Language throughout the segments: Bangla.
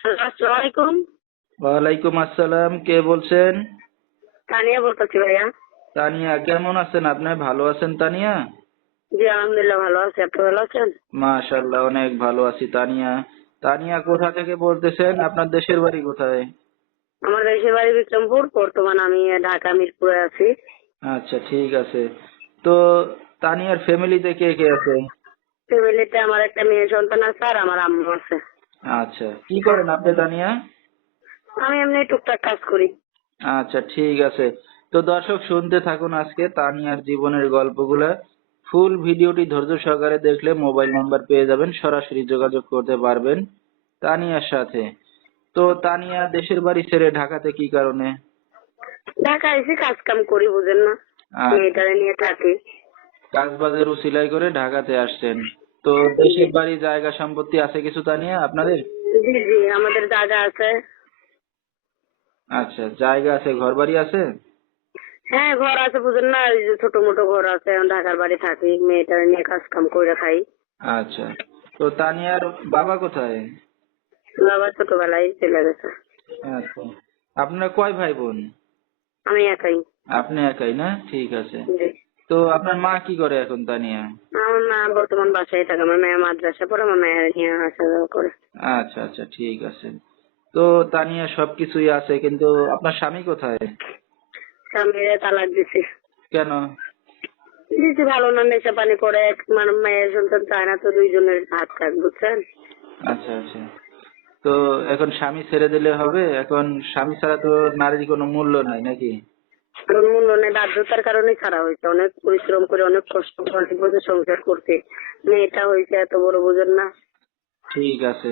আসসালামু আলাইকুম ওয়ালাইকুম আসসালাম কে বলছেন? তানিয়া বলতেছি ভাইয়া। তানিয়া কেমন আছেন? আপনি ভালো আছেন তানিয়া? জি আলহামদুলিল্লাহ ভালো আছি। আপনি ভালো আছেন? মাশাআল্লাহ অনেক ভালো আছি তানিয়া। তানিয়া কোথা থেকে বলতেছেন? আপনার দেশের বাড়ি কোথায়? আমার দেশের বাড়ি বিক্রমপুর বর্তমান আমি ঢাকা মিরপুরে আছি। আচ্ছা ঠিক আছে। তো তানিয়ার ফ্যামিলিতে কে কে আছে? ফ্যামিলিতে আমার একটা মেয়ে সন্তান আছে আর আমার আম্মু আছে। আচ্ছা কি করেন আপনি তানিয়া? আমি এমনি টুকটাক কাজ করি। আচ্ছা ঠিক আছে। তো দর্শক শুনতে থাকুন আজকে তানিয়ার জীবনের গল্পগুলা। ফুল ভিডিওটি ধৈর্য সহকারে দেখলে মোবাইল নাম্বার পেয়ে যাবেন সরাসরি যোগাযোগ করতে পারবেন তানিয়ার সাথে। তো তানিয়া দেশের বাড়ি ছেড়ে ঢাকাতে কি কারণে? ঢাকা এসে কাজ কাম করি বুঝেন না। আচ্ছা। মেয়েটারে নিয়ে থাকি। কাজ কাজবাজের উসিলাই করে ঢাকাতে আসছেন। তো দেশের বাড়ি জায়গা সম্পত্তি আছে কিছু তা নিয়ে আপনাদের? জি জি আমাদের জায়গা আছে। আচ্ছা জায়গা আছে ঘর বাড়ি আছে? হ্যাঁ ঘর আছে বুঝেন না এই যে ছোট মোটো ঘর আছে ঢাকার বাড়ি থাকি মেয়েটারে নিয়ে কাজ কাম করে খাই। আচ্ছা তো তানিয়ার বাবা কোথায়? বাবা ছোটবেলায় চলে গেছে। আচ্ছা আপনারা কয় ভাই বোন আমি একাই। আপনি একাই না? ঠিক আছে। তো আপনার মা কি করে এখন তানিয়া আমার মা বর্তমান বাসায় থাকে আমার মেয়ে মাদ্রাসা পড়ে আমার মেয়ের নিয়ে আসা যাওয়া করে। আচ্ছা আচ্ছা ঠিক আছে। তো তানিয়া সবকিছুই আছে কিন্তু আপনার স্বামী কোথায়? স্বামীরে তালাক দিছি। কেন? দিছি ভালো না নেশা পানি করে এক মানে মেয়ের সন্তান চায় না তো দুইজনের হাত কাট বুঝছেন? আচ্ছা আচ্ছা। তো এখন স্বামী ছেড়ে দিলে হবে এখন স্বামী ছাড়া তো নারীর কোনো মূল্য নাই নাকি? কারণ মূল্য নেই বাধ্যতার কারণেই ছাড়া হয়েছে। অনেক পরিশ্রম করে অনেক কষ্ট করে অনেক বছর সংসার করতে মেয়েটা হয়েছে এত বড় বুঝেন না। ঠিক আছে।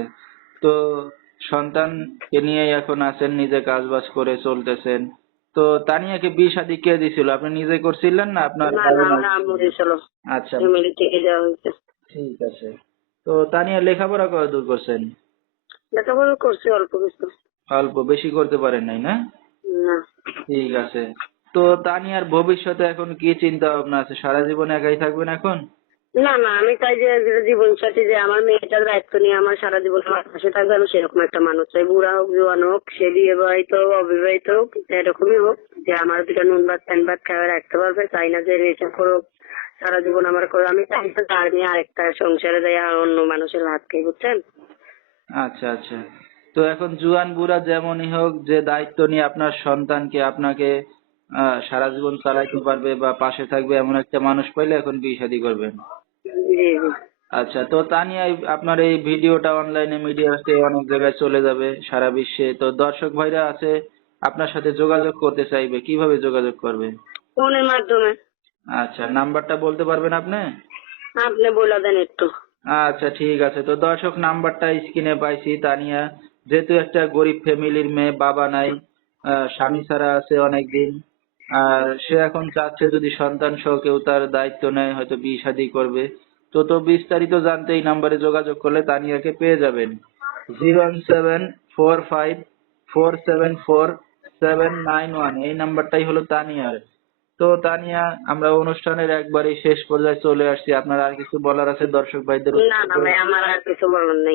তো সন্তান কে নিয়ে এখন আছেন নিজে কাজ বাজ করে চলতেছেন। তো তানিয়াকে বিয়ে শাদী কে দিছিল? আপনি নিজে করছিলেন না আপনার আচ্ছা। ঠিক আছে। তো তানিয়া লেখাপড়া কত দূর করছেন? লেখাপড়া করছি অল্প কিছু। অল্প বেশি করতে পারেন নাই না। ঠিক আছে। তো তানিয়ার ভবিষ্যতে এখন কি চিন্তা ভাবনা আছে? সারা জীবন একাই থাকবেন এখন? না না আমি চাই যে জীবন সাথী যে আমার মেয়েটার দায়িত্ব নিয়ে আমার সারা জীবন আমার পাশে থাকবে আমি সেরকম একটা মানুষ চাই। বুড়া হোক জোয়ান হোক সে বিবাহিত হোক অবিবাহিত হোক এরকমই হোক যে আমার দুটা নুন ভাত প্যান ভাত খাওয়া রাখতে পারবে চাই না যে নেশা করুক সারা জীবন আমার করে। আমি চাই না তার নিয়ে আরেকটা সংসারে যাই আর অন্য মানুষের হাত খেয়ে বুঝছেন? আচ্ছা আচ্ছা। তো এখন জুয়ান বুড়া যেমনই হোক যে দায়িত্ব নিয়ে আপনার সন্তানকে আপনাকে সারা জীবন চালাইতে পারবে বা পাশে থাকবে এমন একটা মানুষ পাইলে এখন বিয়ে শাদী করবেন আচ্ছা তো তানিয়া এই- আপনার এই ভিডিওটা অনলাইনে মিডিয়াতে অনেক জায়গায় চলে যাবে সারা বিশ্বে। তো দর্শক ভাইরা আছে আপনার সাথে যোগাযোগ করতে চাইবে কীভাবে যোগাযোগ করবে? ফোনের মাধ্যমে। আচ্ছা নাম্বারটা বলতে পারবেন আপনি? আপনি বলে দেন একটু। আচ্ছা ঠিক আছে। তো দর্শক নাম্বারটা স্ক্রিনে পাইছি তানিয়া। যেহেতু একটা গরিব ফ্যামিলির মেয়ে বাবা নাই স্বামী ছাড়া আছে অনেকদিন। আর সে এখন চাচ্ছে যদি সন্তান সহ কেউ তার দায়িত্ব নেয়, হয়তো বিয়ে শাদী করবে। তো তো বিস্তারিত জানতে এই নাম্বারে যোগাযোগ করলে তানিয়াকে পেয়ে যাবেন। Zero one seven four five four seven four seven nine one. এই নাম্বারটাই হলো তানিয়ার। তো তানিয়া, আমরা অনুষ্ঠানের একবারে শেষ পর্যায়ে চলে আসছি। আপনার আর কিছু বলার আছে দর্শক ভাইদের? না না, ভাই, আমার আর কিছু বলার নেই।